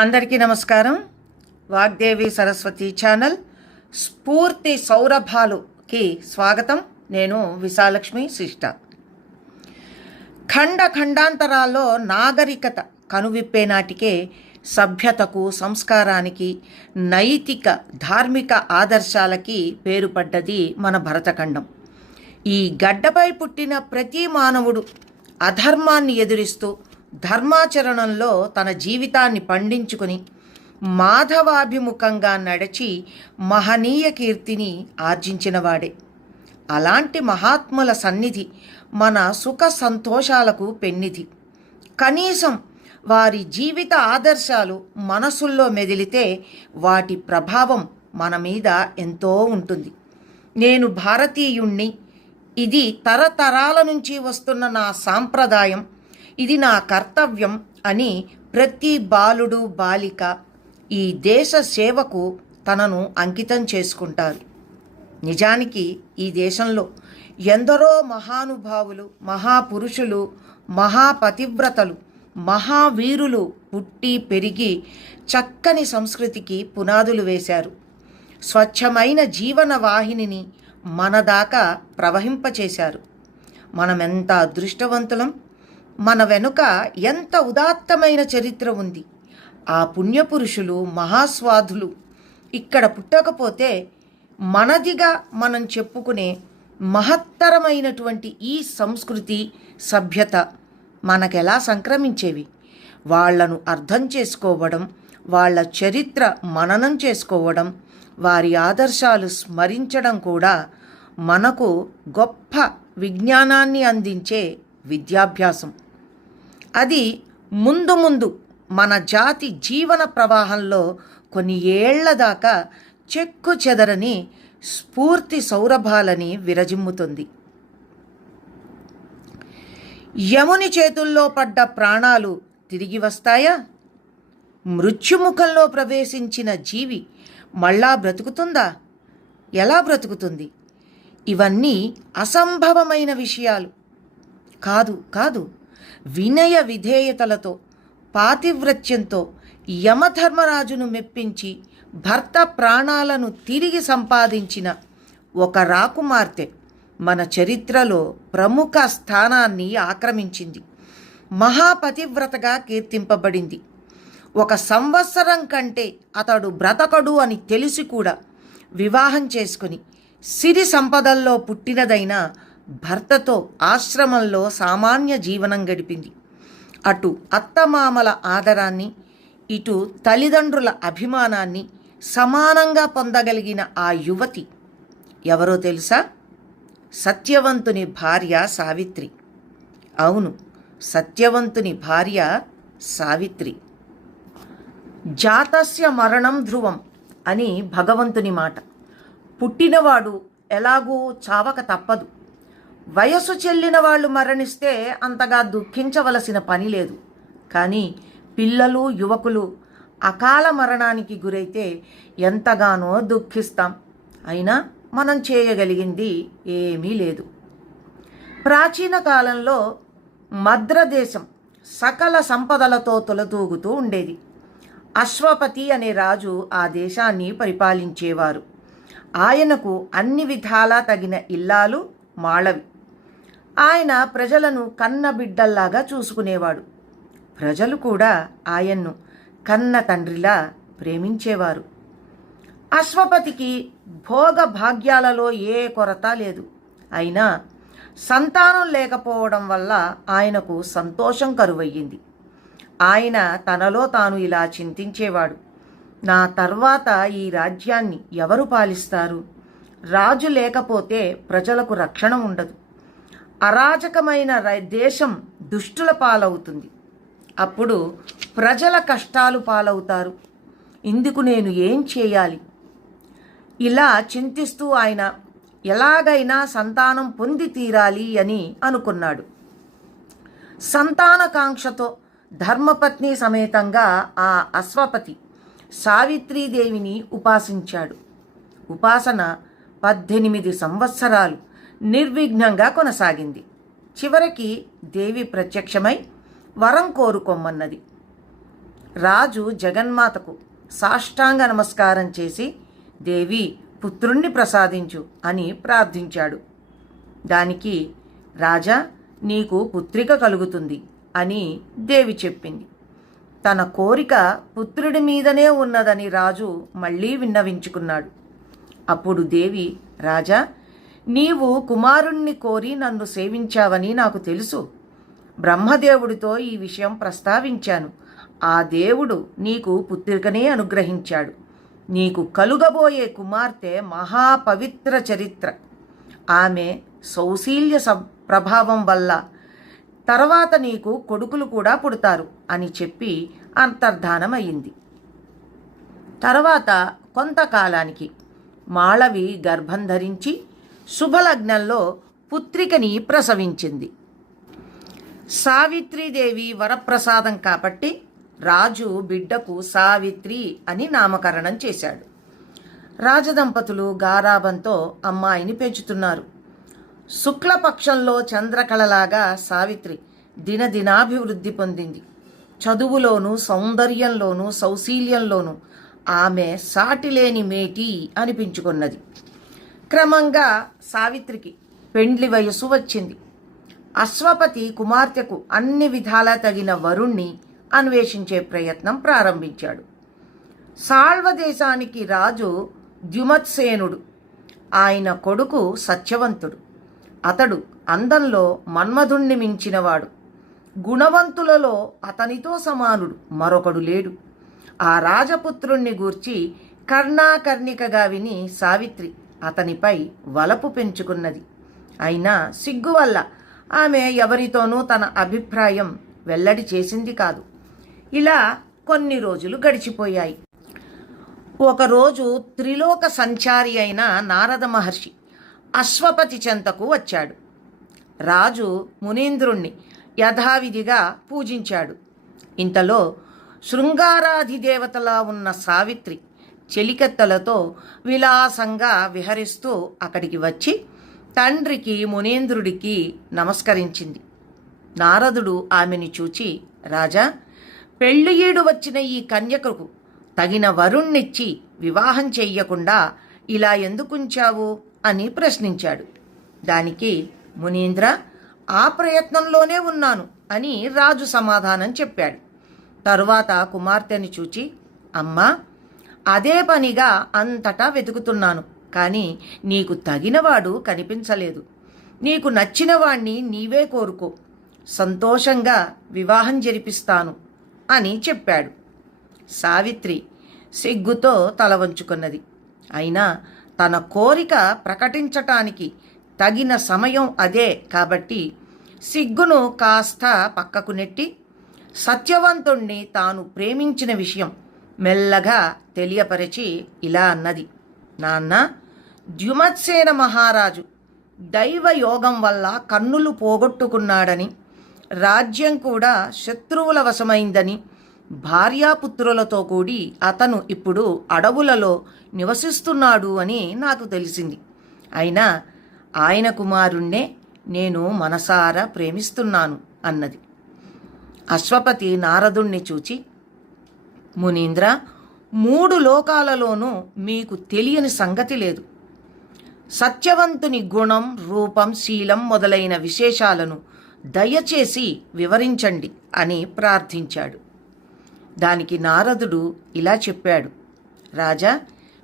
అందరికీ నమస్కారం. వాగ్దేవి సరస్వతి ఛానల్ స్ఫూర్తి సౌరభాలుకి స్వాగతం. నేను విశాలక్ష్మి శిష్ట. ఖండాంతరాల్లో నాగరికత కనువిప్పే నాటికే సభ్యతకు, సంస్కారానికి, నైతిక ధార్మిక ఆదర్శాలకి పేరుపడ్డది మన భరతఖండం. ఈ గడ్డపై పుట్టిన ప్రతి మానవుడు అధర్మాన్ని ఎదురిస్తూ ధర్మాచరణంలో తన జీవితాన్ని పండించుకుని మాధవాభిముఖంగా నడిచి మహనీయ కీర్తిని ఆర్జించినవాడే. అలాంటి మహాత్ముల సన్నిధి మన సుఖ సంతోషాలకు పెన్నిధి. కనీసం వారి జీవిత ఆదర్శాలు మనసుల్లో మెదిలితే వాటి ప్రభావం మన మీద ఎంతో ఉంటుంది. నేను భారతీయుణ్ణి, ఇది తరతరాల నుంచి వస్తున్న నా సాంప్రదాయం, ఇది నా కర్తవ్యం అని ప్రతి బాలుడు, బాలిక ఈ దేశ సేవకు తనను అంకితం చేసుకుంటారు. నిజానికి ఈ దేశంలో ఎందరో మహానుభావులు, మహాపురుషులు, మహాపతివ్రతలు, మహావీరులు పుట్టి పెరిగి చక్కని సంస్కృతికి పునాదులు వేశారు. స్వచ్ఛమైన జీవన వాహినిని మన దాకా ప్రవహింపచేశారు. మనమెంత అదృష్టవంతులం! మన వెనుక ఎంత ఉదాత్తమైన చరిత్ర ఉంది. ఆ పుణ్యపురుషులు, మహాస్వాధులు ఇక్కడ పుట్టకపోతే మనదిగా మనం చెప్పుకునే మహత్తరమైనటువంటి ఈ సంస్కృతి, సభ్యత మనకెలా సంక్రమించేవి? వాళ్లను అర్థం చేసుకోవడం, వాళ్ళ చరిత్ర మననం చేసుకోవడం, వారి ఆదర్శాలు స్మరించడం కూడా మనకు గొప్ప విజ్ఞానాన్ని అందించే విద్యాభ్యాసం. అది ముందు ముందు మన జాతి జీవన ప్రవాహంలో కొన్ని ఏళ్ల దాకా చెక్కు చెదరని స్ఫూర్తి సౌరభాలని విరజిమ్ముతుంది. యముని చేతుల్లో పడ్డ ప్రాణాలు తిరిగి వస్తాయా? మృత్యుముఖంలో ప్రవేశించిన జీవి మళ్ళా బ్రతుకుతుందా? ఎలా బ్రతుకుతుంది? ఇవన్నీ అసంభవమైన విషయాలు కాదు. వినయ విధేయతలతో, పాతివ్రత్యంతో యమధర్మరాజును మెప్పించి భర్త ప్రాణాలను తిరిగి సంపాదించిన ఒక రాకుమార్తె మన చరిత్రలో ప్రముఖ స్థానాన్ని ఆక్రమించింది. మహాపతివ్రతగా కీర్తింపబడింది. 1 సంవత్సరం కంటే అతడు బ్రతకడు అని తెలిసి కూడా వివాహం చేసుకుని సిరి సంపదల్లో పుట్టినదైన భర్తతో ఆశ్రమంలో సామాన్య జీవనం గడిపింది. అటు అత్తమామల ఆదరాన్ని, ఇటు తల్లిదండ్రుల అభిమానాన్ని సమానంగా పొందగలిగిన ఆ యువతి ఎవరో తెలుసా? సత్యవంతుని భార్య సావిత్రి. అవును, సత్యవంతుని భార్య సావిత్రి. జాతస్య మరణం ధ్రువం అని భగవంతుని మాట. పుట్టినవాడు ఎలాగూ చావక తప్పదు. వయసు చెల్లిన వాళ్ళు మరణిస్తే అంతగా దుఃఖించవలసిన పని లేదు. కానీ పిల్లలు, యువకులు అకాల మరణానికి గురైతే ఎంతగానో దుఃఖిస్తాం. అయినా మనం చేయగలిగింది ఏమీ లేదు. ప్రాచీన కాలంలో మద్రదేశం సకల సంపదలతో తొలతూగుతూ ఉండేది. అశ్వపతి అనే రాజు ఆ దేశాన్ని పరిపాలించేవారు. ఆయనకు అన్ని విధాలా తగిన ఇల్లాలు మాళవి. ఆయన ప్రజలను కన్న బిడ్డల్లాగా చూసుకునేవాడు. ప్రజలు కూడా ఆయన్ను కన్న తండ్రిలా ప్రేమించేవారు. అశ్వపతికి భోగ భాగ్యాలలో ఏ కొరత లేదు. అయినా సంతానం లేకపోవడం వల్ల ఆయనకు సంతోషం కరువయ్యింది. ఆయన తనలో తాను ఇలా చింతించేవాడు, నా తర్వాత ఈ రాజ్యాన్ని ఎవరు పాలిస్తారు? రాజు లేకపోతే ప్రజలకు రక్షణ ఉండదు. అరాజకమైన దేశం దుష్టుల పాలవుతుంది. అప్పుడు ప్రజల కష్టాలు పాలవుతారు. ఇందుకు నేను ఏం చేయాలి? ఇలా చింతిస్తూ ఆయన ఎలాగైనా సంతానం పొంది తీరాలి అని అనుకున్నాడు. సంతానకాంక్షతో ధర్మపత్ని సమేతంగా ఆ అశ్వపతి సావిత్రీదేవిని ఉపాసించాడు. ఉపాసన 18 సంవత్సరాలు నిర్విఘ్నంగా కొనసాగింది. చివరికి దేవి ప్రత్యక్షమై వరం కోరుకోమన్నది. రాజు జగన్మాతకు సాష్టాంగ నమస్కారం చేసి, దేవి పుత్రుణ్ణి ప్రసాదించు అని ప్రార్థించాడు. దానికి, రాజా నీకు పుత్రిక కలుగుతుంది అని దేవి చెప్పింది. తన కోరిక పుత్రుడి మీదనే ఉన్నదని రాజు మళ్ళీ విన్నవించుకున్నాడు. అప్పుడు దేవి, రాజా నీవు కుమారుణ్ణి కోరి నన్ను సేవించావని నాకు తెలుసు. బ్రహ్మదేవుడితో ఈ విషయం ప్రస్తావించాను. ఆ దేవుడు నీకు పుత్రికనే అనుగ్రహించాడు. నీకు కలుగబోయే కుమార్తె మహాపవిత్ర చరిత్ర. ఆమె సౌశీల్య ప్రభావం వల్ల తర్వాత నీకు కొడుకులు కూడా పుడతారు అని చెప్పి అంతర్ధానమయ్యింది. తర్వాత కొంతకాలానికి మాళవి గర్భం ధరించి శుభలగ్నంలో పుత్రికని ప్రసవించింది. సావిత్రీదేవి వరప్రసాదం కాబట్టి రాజు బిడ్డకు సావిత్రి అని నామకరణం చేశాడు. రాజదంపతులు గారాబంతో అమ్మాయిని పెంచుతున్నారు. శుక్లపక్షంలో చంద్రకళలాగా సావిత్రి దినదినాభివృద్ధి పొందింది. చదువులోనూ సౌందర్యంలోనూ సౌశీల్యంలోనూ ఆమె సాటిలేని మేటి అనిపించుకున్నది. క్రమంగా సావిత్రికి పెండ్లి వయసు వచ్చింది. అశ్వపతి కుమార్తెకు అన్ని విధాలా తగిన వరుణ్ణి అన్వేషించే ప్రయత్నం ప్రారంభించాడు. సాళ్వ దేశానికి రాజు ద్యుమత్సేనుడు. ఆయన కొడుకు సత్యవంతుడు. అతడు అందంలో మన్మధుణ్ణి మించినవాడు. గుణవంతులలో అతనితో సమానుడు మరొకడు లేడు. ఆ రాజపుత్రుణ్ణి గూర్చి కర్ణాకర్ణికగా విని సావిత్రి అతనిపై వలపు పెంచుకున్నది. అయినా సిగ్గు వల్ల ఆమె ఎవరితోనూ తన అభిప్రాయం వెల్లడి చేసింది కాదు. ఇలా కొన్ని రోజులు గడిచిపోయాయి. ఒకరోజు త్రిలోక సంచారి అయిన నారద మహర్షి అశ్వపతి చెంతకు వచ్చాడు. రాజు మునీంద్రుణ్ణి యథావిధిగా పూజించాడు. ఇంతలో శృంగారాధిదేవతలా ఉన్న సావిత్రి చెలికత్తెలతో విలాసంగా విహరిస్తూ అక్కడికి వచ్చి తండ్రికి మునీంద్రుడికి నమస్కరించింది. నారదుడు ఆమెని చూచి, రాజా పెళ్ళియీడు వచ్చిన ఈ కన్యకకు తగిన వరుణ్ణిచ్చి వివాహం చెయ్యకుండా ఇలా ఎందుకుంచావు అని ప్రశ్నించాడు. దానికి మునీంద్ర, ఆ ప్రయత్నంలోనే ఉన్నాను అని రాజు సమాధానం చెప్పాడు. తరువాత కుమార్తెని చూచి, అమ్మా అదే పనిగా అంతటా వెతుకుతున్నాను, కానీ నీకు తగినవాడు కనిపించలేదు. నీకు నచ్చినవాణ్ణి నీవే కోరుకో, సంతోషంగా వివాహం జరిపిస్తాను అని చెప్పాడు. సావిత్రి సిగ్గుతో తల వంచుకున్నది. అయినా తన కోరిక ప్రకటించటానికి తగిన సమయం అదే కాబట్టి సిగ్గును కాస్త పక్కకు నెట్టి సత్యవంతుణ్ణి తాను ప్రేమించిన విషయం మెల్లగా తెలియపరిచి ఇలా అన్నది, నాన్న, ద్యుమత్సేన మహారాజు దైవయోగం వల్ల కన్నులు పోగొట్టుకున్నాడని, రాజ్యం కూడా శత్రువుల వశమైందని, భార్యాపుత్రులతో కూడి అతను ఇప్పుడు అడవులలో నివసిస్తున్నాడు అని నాకు తెలిసింది. అయినా ఆయన కుమారుణ్ణే నేను మనసారా ప్రేమిస్తున్నాను అన్నది. అశ్వపతి నారదుణ్ణి చూచి, మునీంద్ర, 3 లోకాలలోనూ మీకు తెలియని సంగతి లేదు. సత్యవంతుని గుణం, రూపం, శీలం మొదలైన విశేషాలను దయచేసి వివరించండి అని ప్రార్థించాడు. దానికి నారదుడు ఇలా చెప్పాడు, రాజా,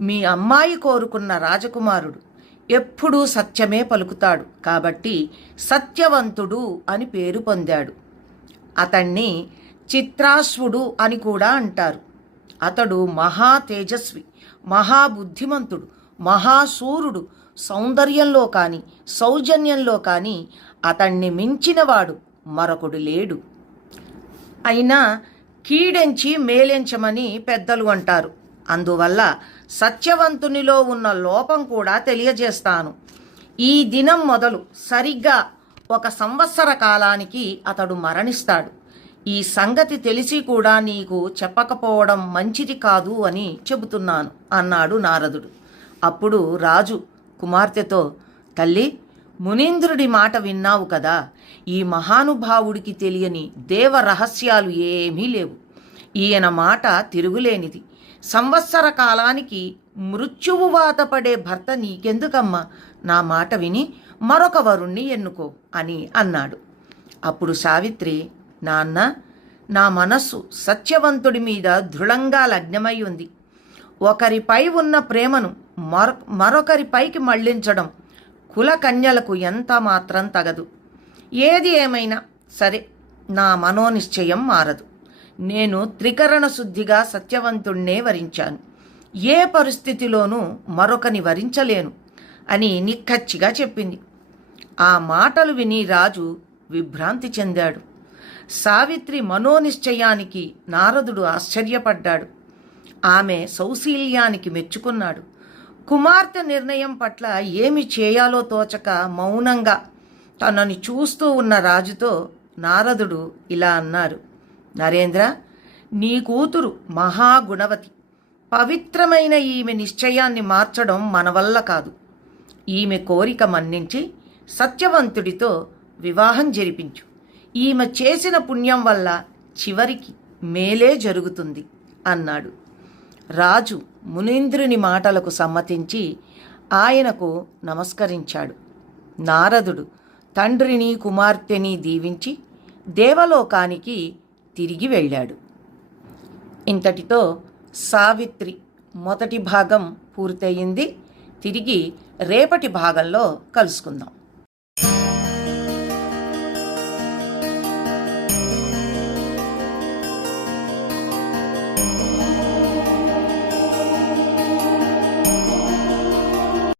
మీ అమ్మాయి కోరుకున్న రాజకుమారుడు ఎప్పుడూ సత్యమే పలుకుతాడు కాబట్టి సత్యవంతుడు అని పేరు పొందాడు. అతన్ని చిత్రాశ్వుడు అని కూడా అంటారు. అతడు మహా తేజస్వి, మహాబుద్ధిమంతుడు, మహాశూరుడు. సౌందర్యంలో కానీ సౌజన్యంలో కానీ అతన్ని మించినవాడు మరొకడు లేడు. అయినా కీడెంచి మేలెంచమని పెద్దలు అంటారు. అందువల్ల సత్యవంతునిలో ఉన్న లోపం కూడా తెలియజేస్తాను. ఈ దినం మొదలు సరిగ్గా 1 సంవత్సర కాలానికి అతడు మరణిస్తాడు. ఈ సంగతి తెలిసి కూడా నీకు చెప్పకపోవడం మంచిది కాదు అని చెబుతున్నాను అన్నాడు నారదుడు. అప్పుడు రాజు కుమార్తెతో, తల్లి, మునీంద్రుడి మాట విన్నావు కదా, ఈ మహానుభావుడికి తెలియని దేవ రహస్యాలు ఏమీ లేవు. ఈయన మాట తిరుగులేనిది. సంవత్సర కాలానికి మృత్యువు వాతపడే భర్త నీకెందుకమ్మా? నా మాట విని మరొక వరుణ్ణి ఎన్నుకో అని అన్నాడు. అప్పుడు సావిత్రి, నాన్న, నా మనస్సు సత్యవంతుడి మీద దృఢంగా లగ్నమై ఉంది. ఒకరిపై ఉన్న ప్రేమను మరొకరిపైకి మళ్లించడం కులకన్యలకు ఎంత మాత్రం తగదు. ఏది ఏమైనా సరే, నా మనోనిశ్చయం మారదు. నేను త్రికరణ శుద్ధిగా సత్యవంతుణ్ణే వరించాను. ఏ పరిస్థితిలోనూ మరొకని వరించలేను అని నిక్కచ్చిగా చెప్పింది. ఆ మాటలు విని రాజు విభ్రాంతి చెందాడు. సావిత్రి మనోనిశ్చయానికి నారదుడు ఆశ్చర్యపడ్డాడు. ఆమె సౌశీల్యానికి మెచ్చుకున్నాడు. కుమార్తె నిర్ణయం పట్ల ఏమి చేయాలో తోచక మౌనంగా తనని చూస్తూ ఉన్న రాజుతో నారదుడు ఇలా అన్నారు. నరేంద్ర, నీ కూతురు మహాగుణవతి. పవిత్రమైన ఈమె నిశ్చయాన్ని మార్చడం మన వల్ల కాదు. ఈమె కోరిక మన్నించి సత్యవంతుడితో వివాహం జరిపించు. ఈమె చేసిన పుణ్యం వల్ల చివరికి మేలే జరుగుతుంది అన్నాడు. రాజు మునీంద్రుని మాటలకు సమ్మతించి ఆయనకు నమస్కరించాడు. నారదుడు తండ్రిని కుమార్తెని దీవించి దేవలోకానికి తిరిగి వెళ్ళాడు. ఇంతటితో సావిత్రి మొదటి భాగం పూర్తయింది. తిరిగి రేపటి భాగంలో కలుసుకుందాం.